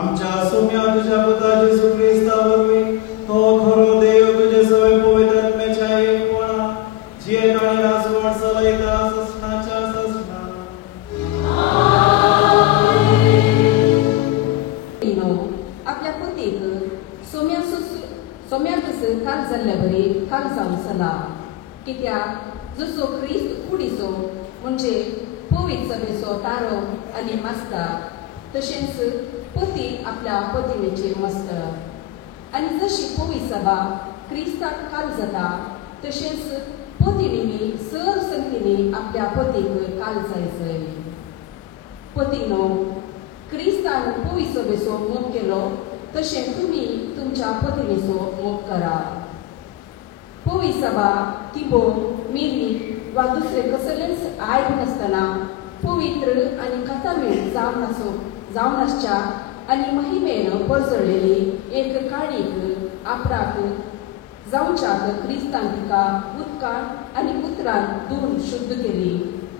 आमच्या सौम्या तुझ्या पुता जेसू ख्रिस्ता वरवीं तो खरो काल जाल्ल्या बरी काल जावं चला कित्याक जसो क्रिस्त कुडीचो म्हणजे पवित्र सभेचो तारो आनी मास्तर तशेंच पती आपल्या पत्नीचेर मसता आनी जशी पवित्र सभा क्रिस्ताक काल जाता तशेंच पत्नींनी सर संगतींनी आपल्या पतीक काल जायचंय. पतीनो क्रिस्तान पवित्र सभेचो मोग केलो तशें तुमी तुमच्या पत्नीचो मोग करा. पवित्र सभा तिबो मिरीक वा दुसरे कसलेंच आयब नासतना पवित्र आनी कथामेळ जावन आसच्या आनी महिमेन परजळलेली एक काळीक आपणाक जावच्याक क्रिस्तान तिका उदकान आनी उतरान धुवन शुद्ध केली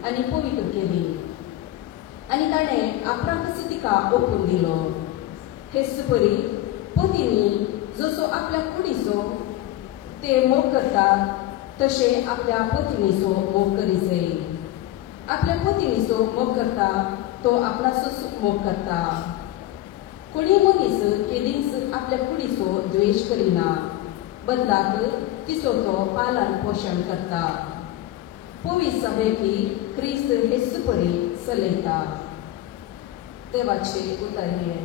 आनी पवित्र केली आनी ताणें आपणाकच तिका ओपून दिलो. हेच परी पतींनी जसो आपल्या कुडीचो ते मोग करतात तशें आपल्या पत्नीचो मोग करीचय. आपल्या पत्नीचो मोग करता तो आपणाचोच मोग करता. कोणी मनीस केदींच आपल्या कुडीचो द्वेश करिना बदलाक तिचो तो पालन पोशण करता. पवित्र सभेकी क्रिस्त हेच परी चलयता. देवाचे उतर हे.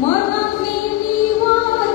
मरणातली निवार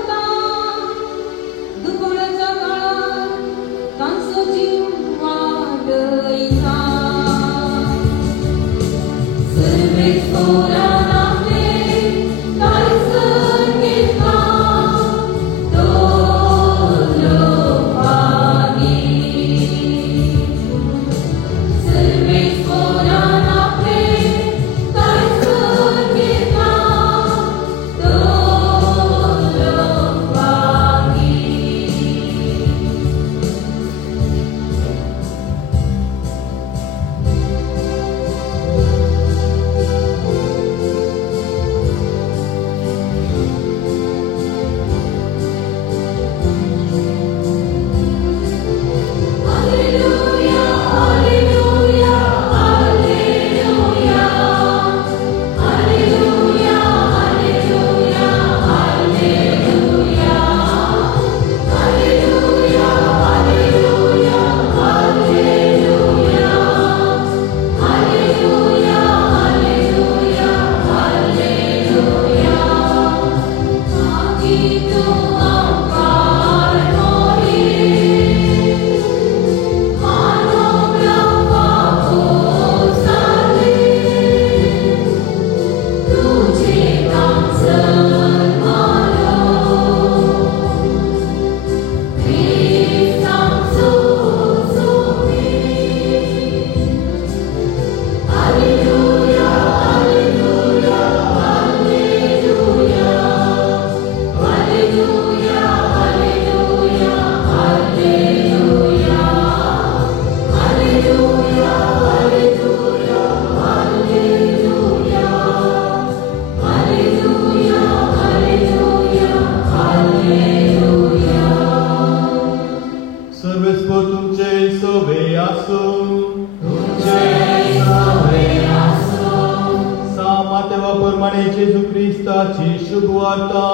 तेव्हा प्रमाणे जेजू ख्रिस्ताची शुभवार्ता.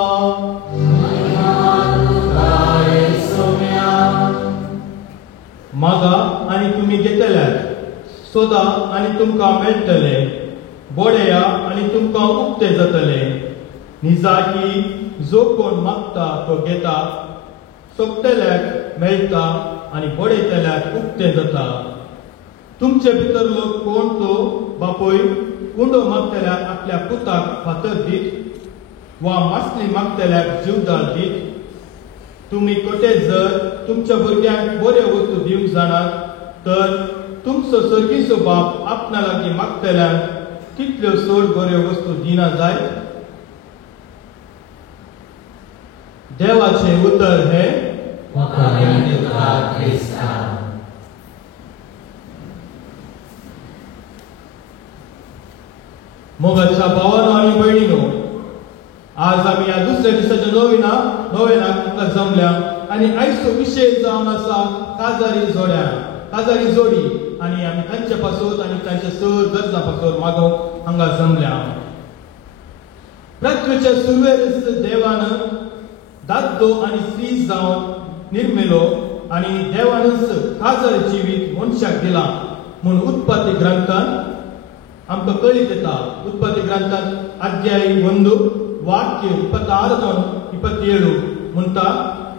मागा आणि तुम्ही घेतल्यात, सोदा आणि तुमकां मेळटले, बोडया आणि तुमकां उक्ते जातले. निजा की जो कोण मागता तो घेता, सोबतल्याक मेळटा आणि बोडयतल्याक उक्ते जाता. तुमचे भितरलो कोण तो बापोय उंडो मागतल्याक आपल्या पुताक फातर दीत, वा मासली मागतल्याक जीवदार दीत. तुम्ही कोटे जर तुमच्या भुरग्यांक बऱ्यो वस्तू दिवंक जाणात, तर तुमचो सर्गीचो बाप आपणा लागीं मागतल्यांक कितल्यो चड बऱ्यो वस्तू दिना जाय. देवाचे उतर हे मोगाच्या भावानो आनी भयणीनो, आज आमी ह्या दुसऱ्या दिसाच्या नोवेनाक तुमकां जमल्या आनी आयचो विशय जावन आसा काजारी जोडी. आनी आमी तांचे पासून आनी तांच्या सर गरजा पासून मागोवंक हांगा जमल्या. पृथ्वीच्या सुरवेर देवान दादलो आनी स्त्री जावन निर्मिलो आनी देवानच काजार जिवीत मनशाक दिला म्हूण उत्पत्ती ग्रंथांत आमकां कळीत येता. उत्पत्ती ग्रंथांत अध्याय 1 वाक्य 26-27 म्हणटा,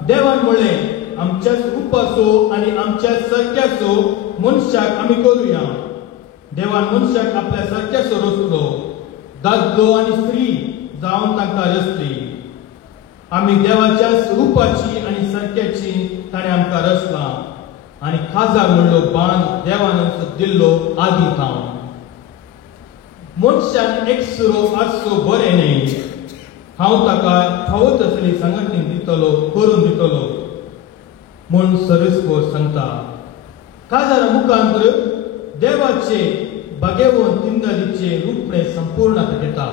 देवान म्हणलें, आमच्याच रुपाचो आनी आमच्या सारक्याचो मनशाक आमी करुया. देवान मनशाक आपल्या सारक्याचो रचलो, दादलो आनी स्त्री जावन तांकां रचली. आमी देवाच्या रुपाची आनी सारक्याची ताणें आमकां रचला. आनी काजार म्हणलो बांद देवानच दिल्लो आदी थांव. मनशान एकसुरो आसचो बरें न्ही. हांव ताका फावो तसली संघटणी दितलो, करून दितलो म्हूण सर्वेस्वर सांगता. काजारा मुखांतर देवाचे बागेवन तिंदलीचे रूपणे संपूर्णता घेता.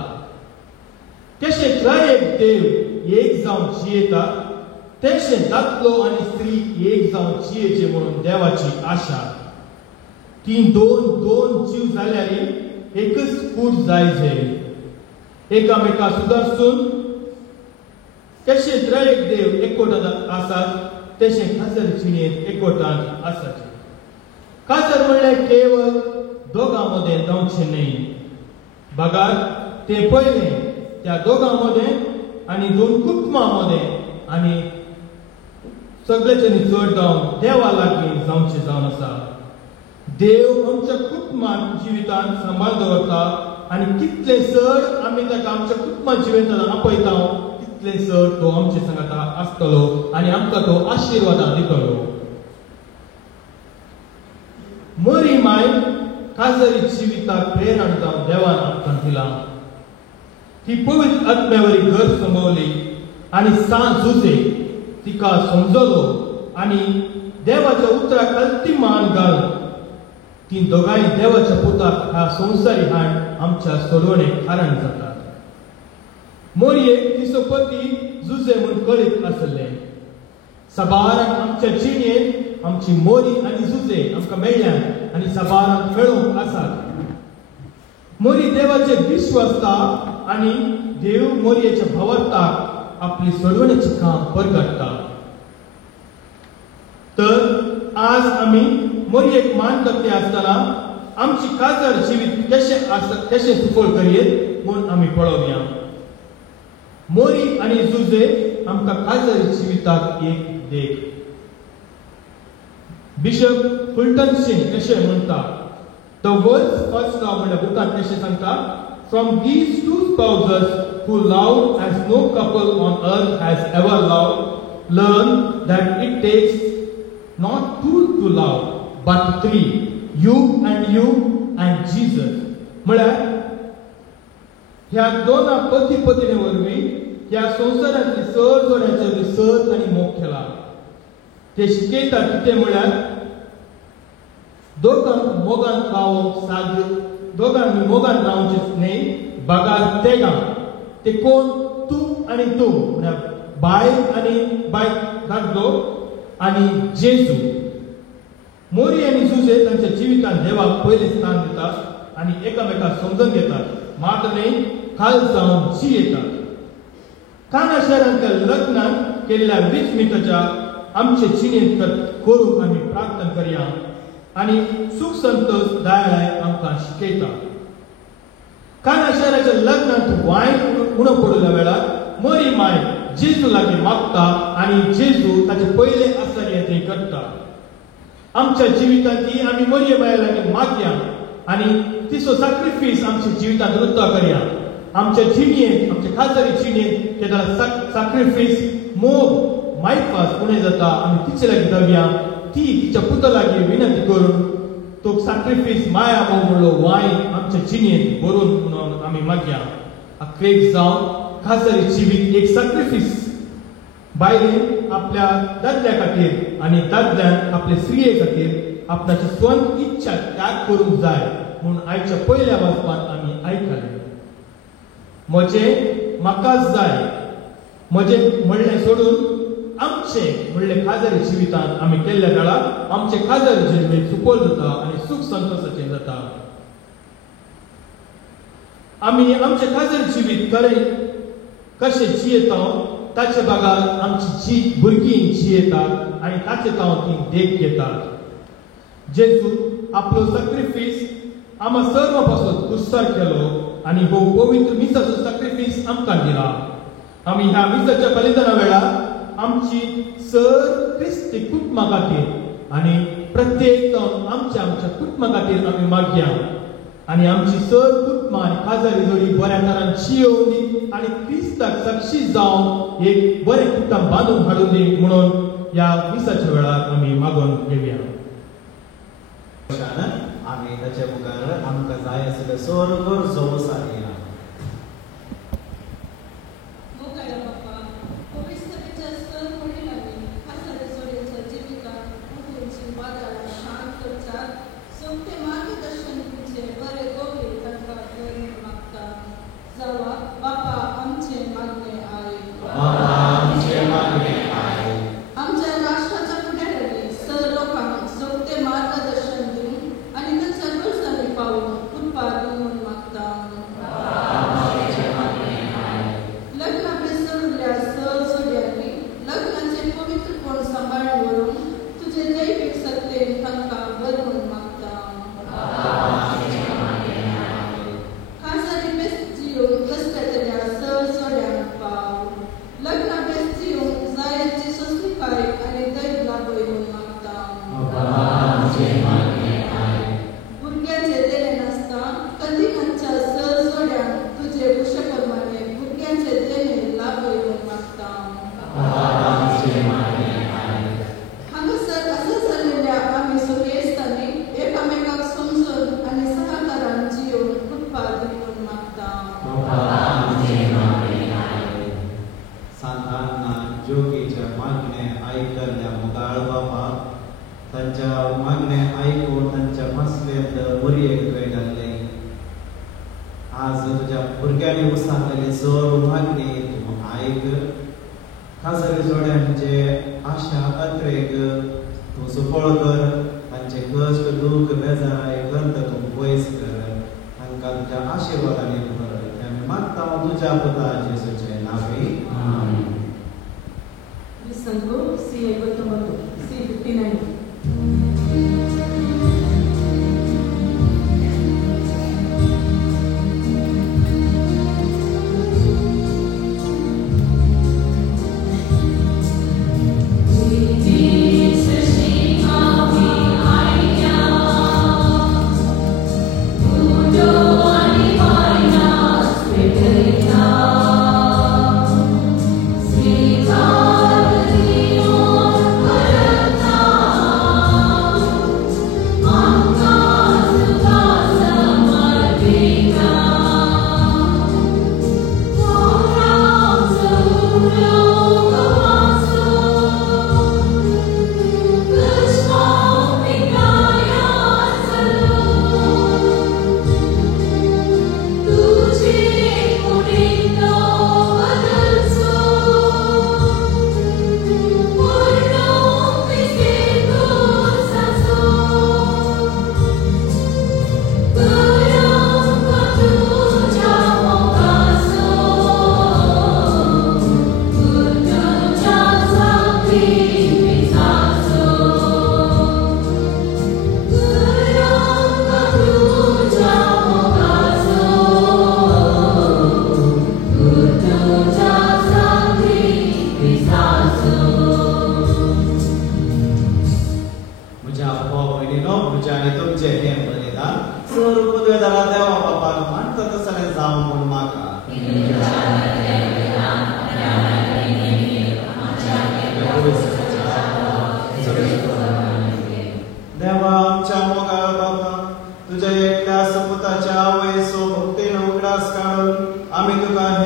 कशे त्रयेक देव एक जावन जियेता, तशे दादलो आनी स्त्री एक जावन जियेचे म्हणून देवाची आशा. ती दोन जीव जाल्यार एकच कूट जायचे. एकामेका सुदारसून कशे त्रयेक देव एकवटांत आसात, तशे काजार जिणेंत एकवटांत आसात. काजार म्हणलें केवळ दोगां मदें जावचें न्ही. बगार ते पयलें त्या दोगां मदें आनी दोन कुटुंबां मदें आनी सगळेच्यानी चड जावन देवा लागीं जावचें जावन आसा. देव आमच्या कुटुंबांत जिवितांत सांबाळ दवरता आनी कितले चड आमी ताका आमच्या कुटुंबांत जिवितांत आपयता, तितले चड तो आमचे सांगाता आसतलो आनी आमकां तो आशिर्वादां दितलो. मोरी माय काजारी जिविताक प्रेरण जावन देवान आमकां दिला. ती पवित्र आत्म्यावरी घर संभवली आनी सांज झुजे तिका समजलो आनी देवाच्या उतराक अंतिम मान घालून ती दोगांय देवाच्या पुताक ह्या संवसारी हाड आमच्या सोडवणेक कारण जातात. मोरयेक तिचो पती झुजे म्हूण कळीत आसले. सबाराक आमच्या जिणेंत आमची मोरी आनी झुजे आमकां मेळ्ळ्यात आनी सबाराक मेळूंक आसात. मोरी देवाचे विश्वासता आनी देव मोरयेच्या भावार्थाक आपली सोडवण्याचे काम परगडटा. तर आज आमी मोरयेक मान करते आसतना आमची काजार जिवीत कशें सफळ करीत म्हूण आमी पळोवया. मोरी आनी झुजे आमकां काजारी जिविताक एक देख. बिशप फुलटन सिंग अशें म्हणटा, द वर्ल्ड्स फर्स्ट लव म्हणल्या बुकांत अशें सांगता, from these two spouses who loved as no couple on earth has ever loved, learn that it takes not two to love, but three, you and Jesus. म्हळ्यार ह्या दोना पती पत्नी वरवीं ह्या संवसारांतली सर जोड्याचे सत आनी मोग केला. ते शिकयतात कितें म्हळ्यार दोगांक मोगान रावोंक साद, दोगांनी मोगान रावचें न्ही, बागार तेगां ते कोण तूं आनी तूं म्हळ्यार बायल आनी बायल दादलो आनी जेजू. मोरी आनी झुजे तांच्या जिवितांत देवाक पयलें स्थान दितात आनी एकामेकाक समजून घेतात. मात्र न्ही खाल जावन जी येतात. काना शहरांतल्या लग्नात केलेल्या 20 मिनिटाच्या आमचे जिणेंत करून आमी प्रार्थना करया आनी सुख संतोष दयाळाय आमकां शिकयता. काना शहराच्या लग्नात वायन उणो पडल्या वेळार मरी माय जेजू लागीं मागता आनी जेजू ताचे पयले आसतले ते करता. आमच्या जिवितांत आमी मरी माय लागीं मागया आनी तिचो सॅक्रिफीस आमच्या जिवितांत उरता करया. आमच्या जिणेंत आमच्या खासदारी जिणेंत तेका सॅक्रिफीस मोग मायपास उणें जाता आनी तिचे लागीं दवया. ती तिच्या पुता लागीं विनंती करून तो सॅक्रिफीस माया मोग म्हणलो वायन आमच्या जिणेंत भरून म्हणून आमी मागया. अखेरेक जावन खासदारी जिवीत एक सॅक्रिफीस. बायलेन आपल्या दादल्या खातीर आनी दादल्यान आपल्या स्त्रिये खातीर आपणाची स्वंत इच्छा त्याग करूंक जाय म्हूण आयच्या पयल्या वाचपांत आमी आयकलें. म्हजें म्हाकाच जाय म्हजें म्हणलें सोडून आमचें म्हणलें खासदारी जिवितांत आमी केल्ल्या वेळार आमचें खासदारी जिवीत सुपोल जाता आनी सूख संतोशाचें जाता. आमी आमचें खासदारी जिवीत कशें जियेता ताचे बागार आमची भुरगीं जियेतात आनी ताचे तांव ती देख घेतात. जेजू आपलो सॅक्रिफीस आमा सर्व पासून कुस्सार केलो आनी हो पवित्र मिसाचो सॅक्रिफीस आमकां दिला. आमी ह्या मिसाच्या बलिदाना वेळार आमची सर क्रिस्ती कुटुंबा खातीर आनी प्रत्येक जावन आमच्या कुटुंबा खातीर आमी मागया आनी आमची सर कुटुंबां आनी खासदारी जोडी बऱ्या तरान जियोवन दी आनी क्रिस्ताक साक्षी जावन एक बरें कुटुंब बांदून हाडून दी म्हणून ह्या मिसाच्या वेळार आमी मागून घेवया. आमी ताचे मुखार आमकां जाय आशिल्लो सर गरजो वसायला. तुझे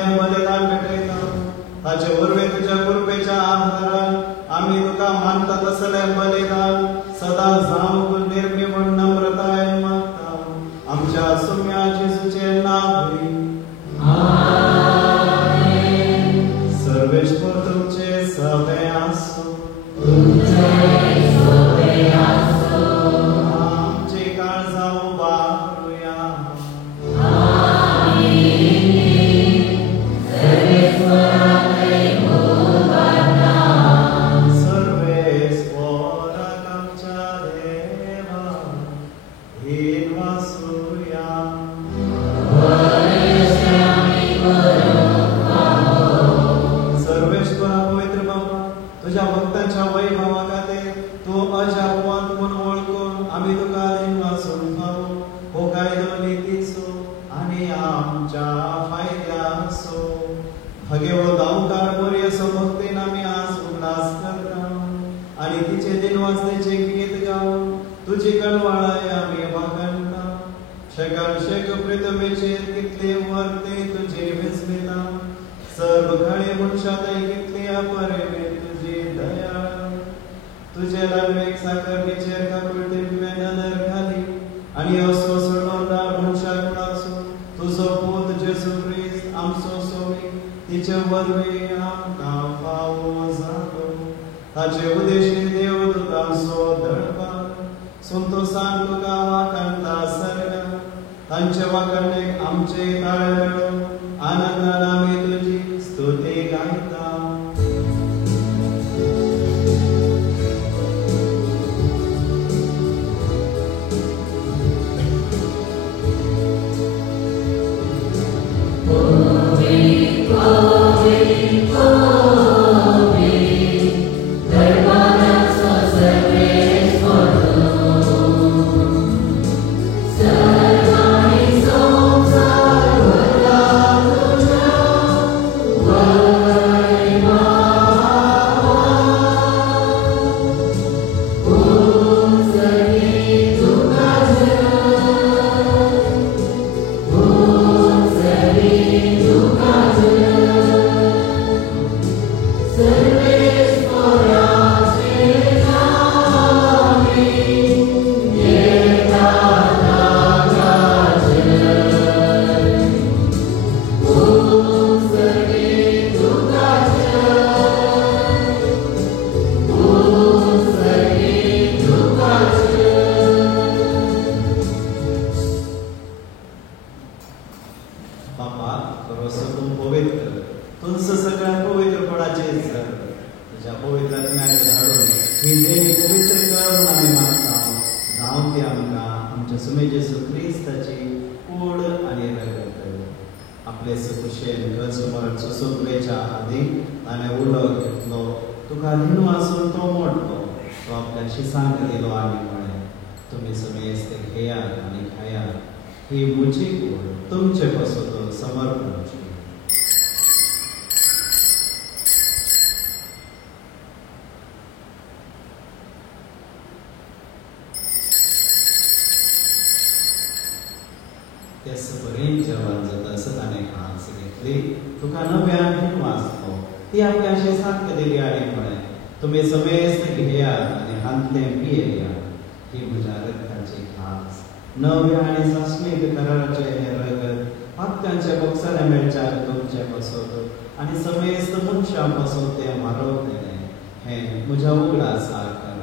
आनी बलिदान भेटयता ताचे वरवे तुज्या कृपेच्या आधारान आमी तुका मानता तसले बलिदान सदा जावंक निर्मिमण नम्रतायेन मागता आमच्या सुम्या जेजूचे नांव सर्वेश्वर तुमचे सवे आसूं आमचे काळजां उबारूया सर्वेश्वराक आमच्या देवा हीन वासुया सर्वेश्वरा पवित्र बाबा तुझ्या भक्तांच्या वैभवा खातीर तू अजापवंत म्हूण वळखून आमी तुका दिन वासून खावू हो कायदो नितीचो आनी आमच्या फायद्याचो भगेवो दाऊकार बरी असो भक्तीन आमी आज उगडास करता आनी तिचे दिनवासतेचे गीत गावन तुजी कणवाळाय आमी वागणटा शेकान शेक पृथ्वीचेर कितले वर्ते तुजी विस्मिता सर्व घडे मनशाताय कितली अपरिमे तुजी दया तुजे लग्नेक साकरणीचेर काकुळटी तुवें नदर घाली आनी असो सोडवणार मनशाक आसूं तुजो पूत जेजू ख्रिस्त आमचो सोमी तिचे वरवीं आमकां फावो जालो ताचे उदेशी देव तुकांचो दळपार संतोषान तुका वाकणटा सर्गा तांचे वाकणेक आमचे ताळे मेळो आनंदान आमी तुजी स्तुती गायता तुम्ही समेस्त घेया आणि हातले पियेया ही म्हज्या रक्ताची खास नव्या आणि सासणीक कराराचे हे रगत हक्कांचे बक्षाने मेळच्यार तुमचे बसवत आणि समेस्त मनशां बसवत ते मारवतले हे म्हज्या उगडासा करा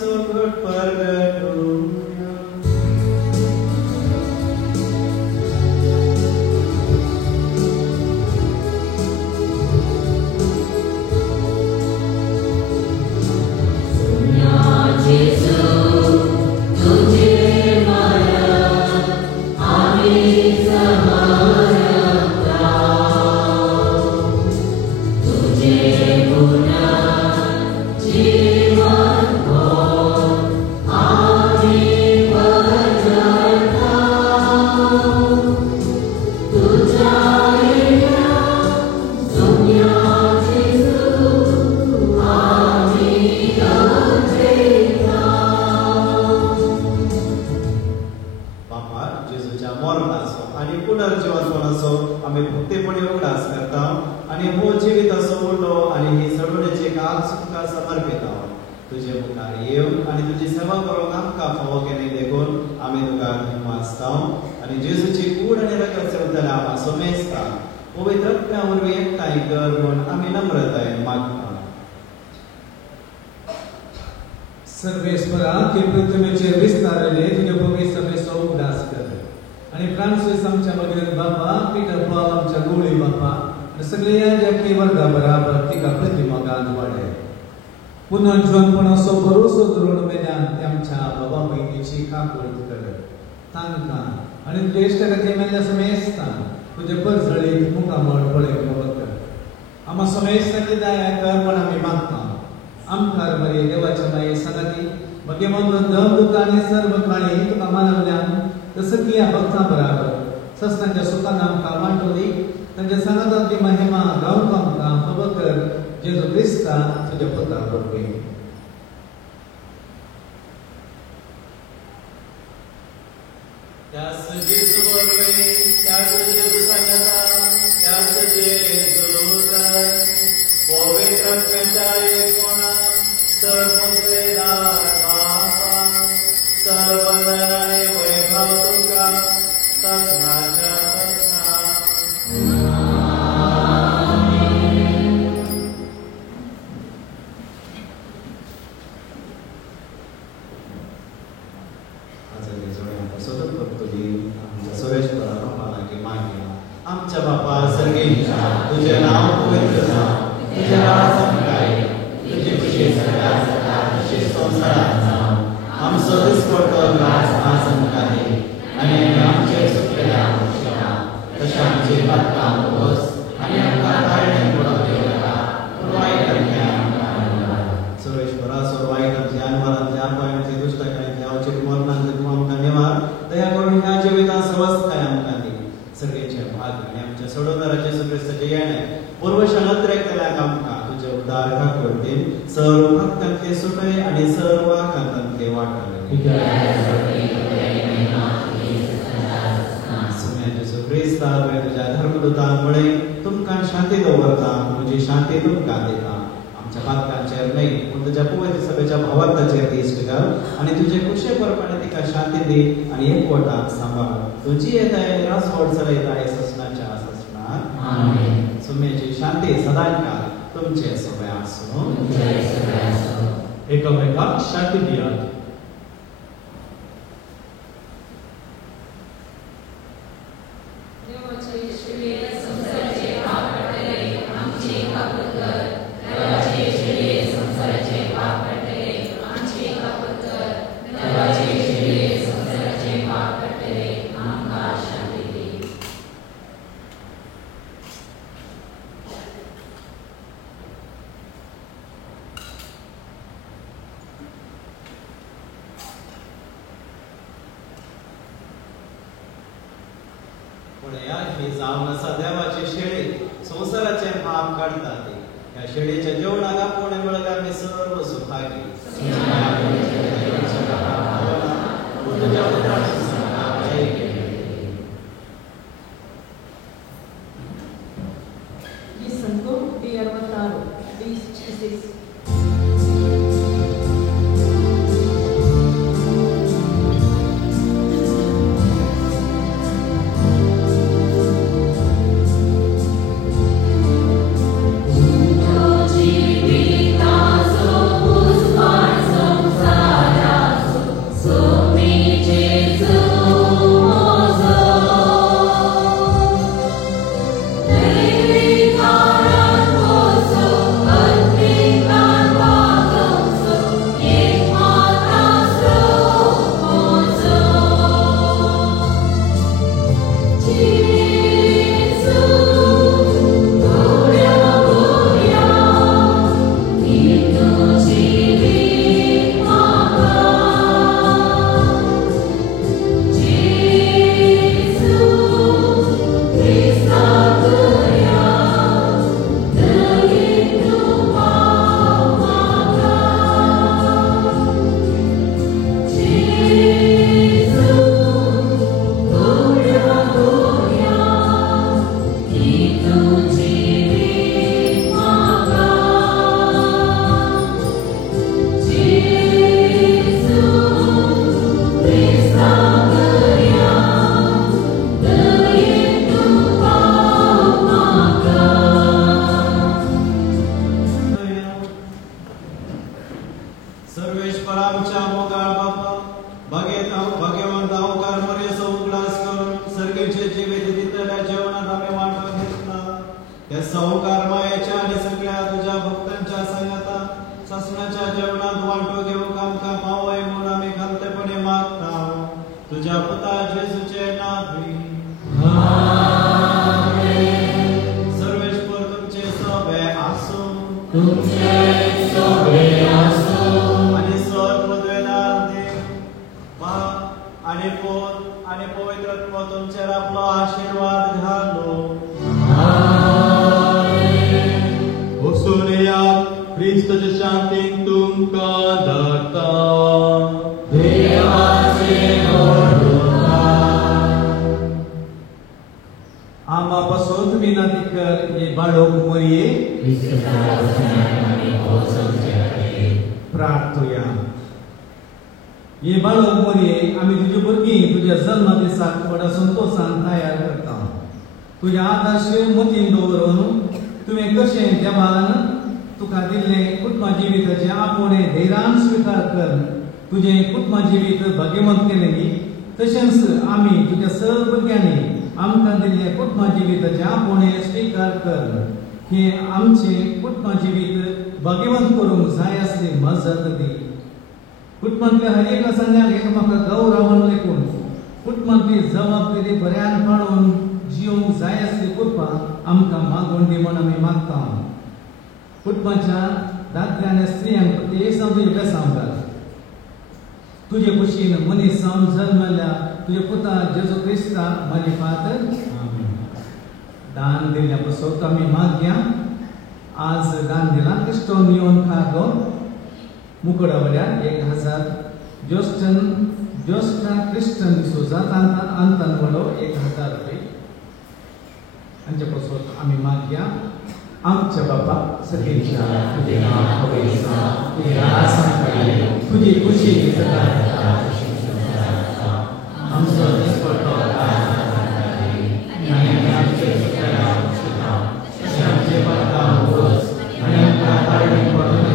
So मुक्तीपणे उगडास करता आणि हो जिवीत असो उरलो आणि ही सडवण्याचे काल तुमका समर्पित आहोत. तुझे मुखार येवन आणि तुझी सेवा करूंक आमकां फावो केले देखून आमी तुका धन्यवाद आणि जेजूची कूड आणि रगत सेवतल्या आम्हा सोमेस्ता पवित्र आत्म्या वरवीं एकठांय कर म्हूण आमी नम्रतायेन मागता. सर्वेस्परा की पृथ्वीचेर विस्तारले तुझे पवित्र सभेचो उगडास कर आणि फ्रांसीस आमच्या मगेर बापा पीटर पॉल आमच्या गोळी बापा आणि सगळे याजकी वर्गा बराबर तिका प्रतिमगान वाडय. पुनर्जन्मपण असो भरोसो धरून मेल्यान तेमच्या बाबा बहिणीची काकूळट कर तांकां आणि तुजे इश्टगती मेल्ल्या समेस्तान तुजे परजळीत मुखामळ पळय कर. आम्हा समेस्ताची दया कर म्हण आमी मागता. आमकां मरे देवाच्या माये सदांची मगे मग दम दुख आनी सर्व काळी तुका मानवल्यान तसं की या भक्तां बराबर सस्तांच्या सुखान आमकां वांटोली तांच्या सनातनाची महिमा गावंक आमकां खबर कर जेजू क्रिस्ता तुज्या पुता वरवीं. त्यास जेजू वरवीं त्यास जेजू सांगता त्यास जेजू कर पवित्र आत्म्याच्या एकूण सर्ववेदार बापा सर्वंदन आणि वैभव तुका सगळ्याच्या आमच्या बापा सर्गेच्या तुझे नाव पवित्र जावं तुझे राज संकाय तुझी खुशी सगळ्या सदा तशी संसारात जावं आमचो दिसपडटो ग्रास आसंकाय आणि आमचे सुटलेल्या खुशा तशा आमची पातकां बस आणि आमकां कारणे पडोवंक दिवनाका पूण वायटांतल्यान आमकां सर्वेश्वरा सर्वायतांतल्या अनवरांतल्या अपयणांतल्या दुश्टकांतल्या अवचित मरणांतल्या तूं आमकां निवार दया करून ह्या जिवितांत सवस्थाय आमकां दी. सगळेचे भाग आणि आमच्या सोडवणाऱ्या जेजू ख्रिस्ताचे येणे पूर्वशा नदरेक आमकां तुझे उदार काकूळटीन सर्व भक्तांतले सुटय आणि सर्व कांतांतले वाटले. सुम्या जेजू क्रिस्ता तुझ्या धर्मदूतांमुळे तुमकां शांती दवरता तुझी शांती तुमकां दिता. आमच्या भक्तांचेर न्हय पूण तुज्या पवित्र सभेच्या भावार्थाचेर दिश्ट घाल आणि तुजे कुशेपरपणे तिका शांती दी आणि एकवटान सांबाळ. तुझी येताय रासवड चलयताय ससनाच्या ससनार आमेन. सुम्याची शांती सदांकाळ तुमचे सोबत आसूं. एकामेकाक शांती दियात. देवाची शेळी संसाराचे माप काढता ती या शेळीच्या जेवणाक आपण मिळगा मी सर्व सुखागी. Amen. त्या सावकार मायाच्या आणि सगळ्या तुझ्या भक्तांच्या संगता ससनाच्या जेवणात वांटो घेऊन आमकां पावय म्हणून आम्ही खंतपणे मागता तुझ्या पुता जेजूचे नावी सर्वेश्वर तुमचे सोबे आसो आणि सर पृथ्वीदार देव आणि पोत आणि पवित्रत्व तुमचेर आपलो आशीर्वाद घालो वसून या ख्रिस्ताच्या शांतीन तुमकां धाडटा आम्हा पासून विनंती कर ये बाळोक मरिये प्रार्थूया ये बाळोक मरिये आम्ही तुझे भुरगीं तुझ्या जल्मा दिसाक व्हडा संतोषान तयार करता तुझ्या आदर्श मतीन दवरून तुवें कशें देवान तुका दिल्ले कुटुंबा जिविताचे आपोणे धैर्यान स्वीकार कर तुझे कुटुंबा जिवीत भाग्यवंत केलें तशेंच आमी तुझ्या सर्व भुरग्यांनी आमकां दिल्ले कुटुंबा जिविताचे आपोणे स्वीकार कर हे आमचे कुटुंबा जिवीत भाग्यवंत करूंक जाय असली मजत दी कुटुंबांतल्या हर एका संघाक एकामेकांक गौरवान लेखून कुटुंबांतली जबाबदारी बऱ्यान पाळून जिवंक जाय असली कृपा आमकां मागून दी म्हूण आमी मागता कुटुंबाच्या दादल्या आनी स्त्रियांक प्रती एक तुझे बेसांव घाल तुझे कुशीन मनीस जावन जल्मल्या तुझे पुता जेजू क्रिस्ता मालिकात दान दिल्ल्या पासून आमी मागया आज दान दिला क्रिस्टोन येवन खागो मुकडा वड्यार 1000 ज्योष्ठा क्रिस्टन दिसोजात अंतन वडो 1000 रुपये हांचे पासून आमी मागया आमच्या बापा सगळ्यांच्या तुझे नाव पवित्र तुझे राज संपले तुझी खुशी सदा आमचो दिसपट्टो आणि आमचे आमचे पाता होस आणि आमकां पारडी पडून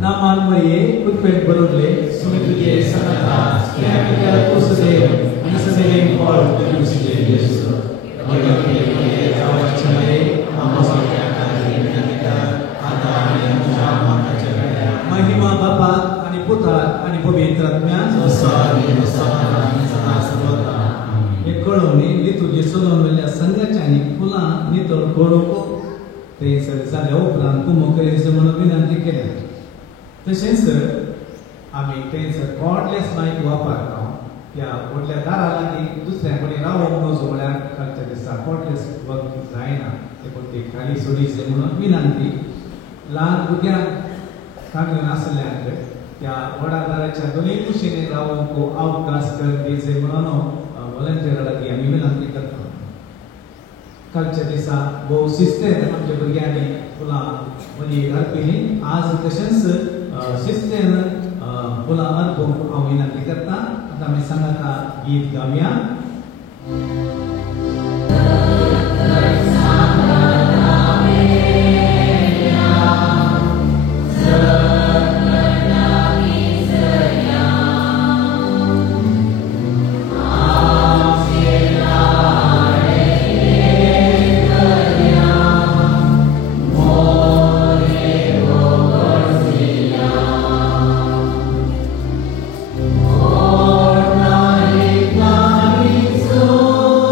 नामान मरिये कुटपेट बरोडले सुमी तुझे सनाता त्या पित्याला पोसदेव आणि सदैव पॉल तुझे येशू महिमा बापा आणि पुत्र आणि पवित्र आत्म्यान हे कळवणी लितुर्जी सोडवलेल्या संघाच्या आणि फुलां नितळ कळोवको ते जाल्या उपरांत तूं करेचो म्हणून विनंती केल्या तशेंच आमी थंयसर कॉर्डलेस मायक वापरता त्या व्हडल्या दारा लागीं दुसऱ्या कडेन रावोंक नजो म्हळ्यार कालच्या दिसा कॉर्डलेस वर्क जायना देखून ती खाली सोडीचे म्हणून विनंती ल्हान भुरग्यांक सांगून आसल्याक त्या व्हडा दाराच्या दोनूय कुशीनी रावोंक अवकाश कर दिवचे म्हणून व्हॉलंटियरा लागीं आमी विनंती करता कालच्या दिसा भोव शिस्तेन आमच्या भुरग्यांनी फुलां मदीं घालपिलीं आज तशेंच शिस्तेन फुलां अर्पूंक हांव विनंती करता आतां आमी सांगाता गीत गावया Oh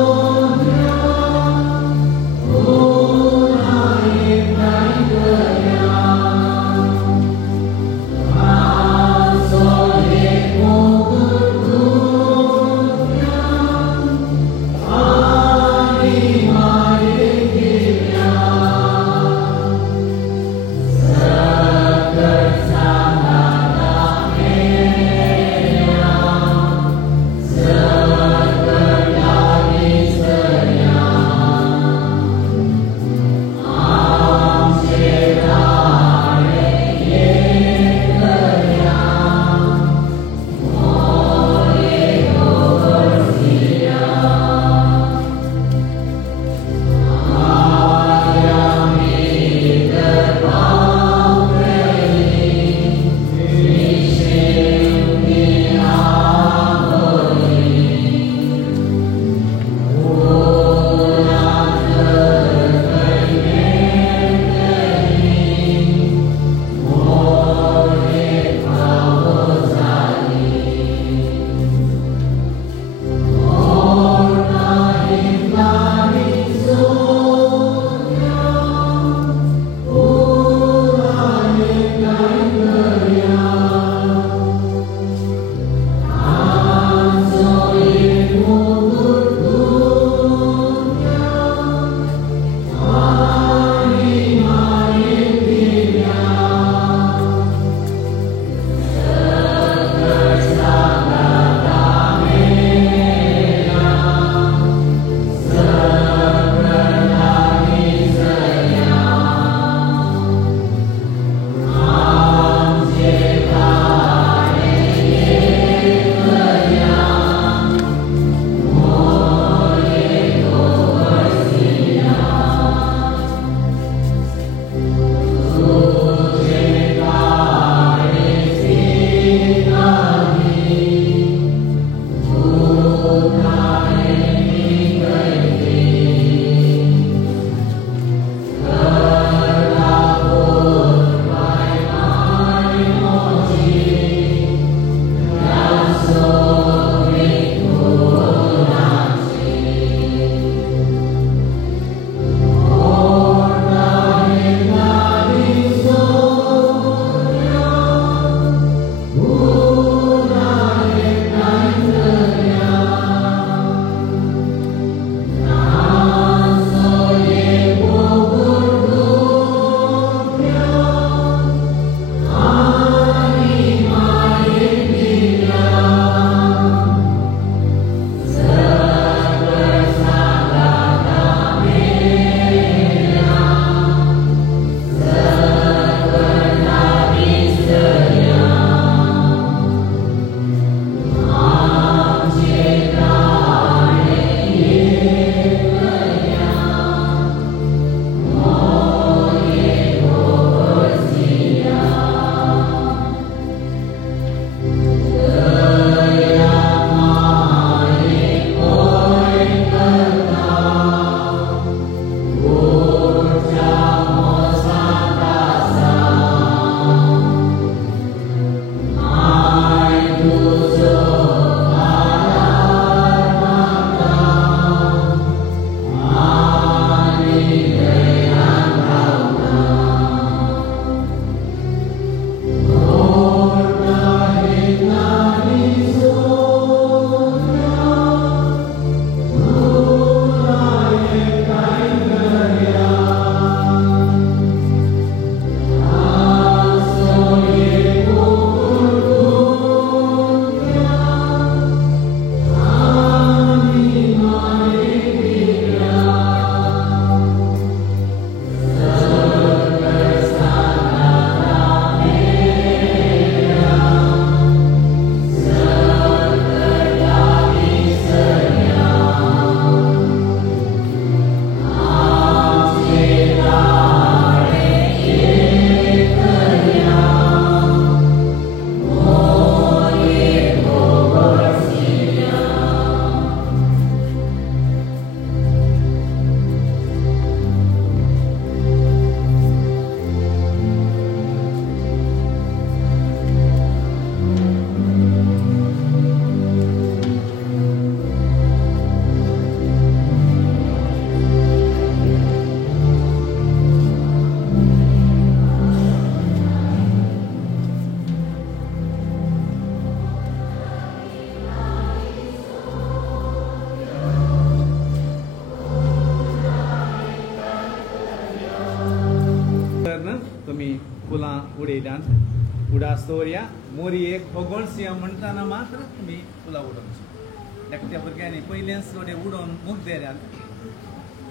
फुलां उडयल्यात उडास दवरया मोरयेक होगोळसिया म्हणटाना मात्र तुमी फुलां उडोवची एकट्या भुरग्यांनी पयलेंच थोडे उडोवन मूख देल्यात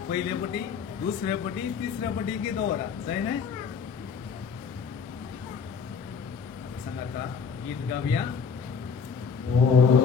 पयले पटी दुसरे पटी तिसरे पटी की दवरा जायना सांगाता गीत गावया Wow.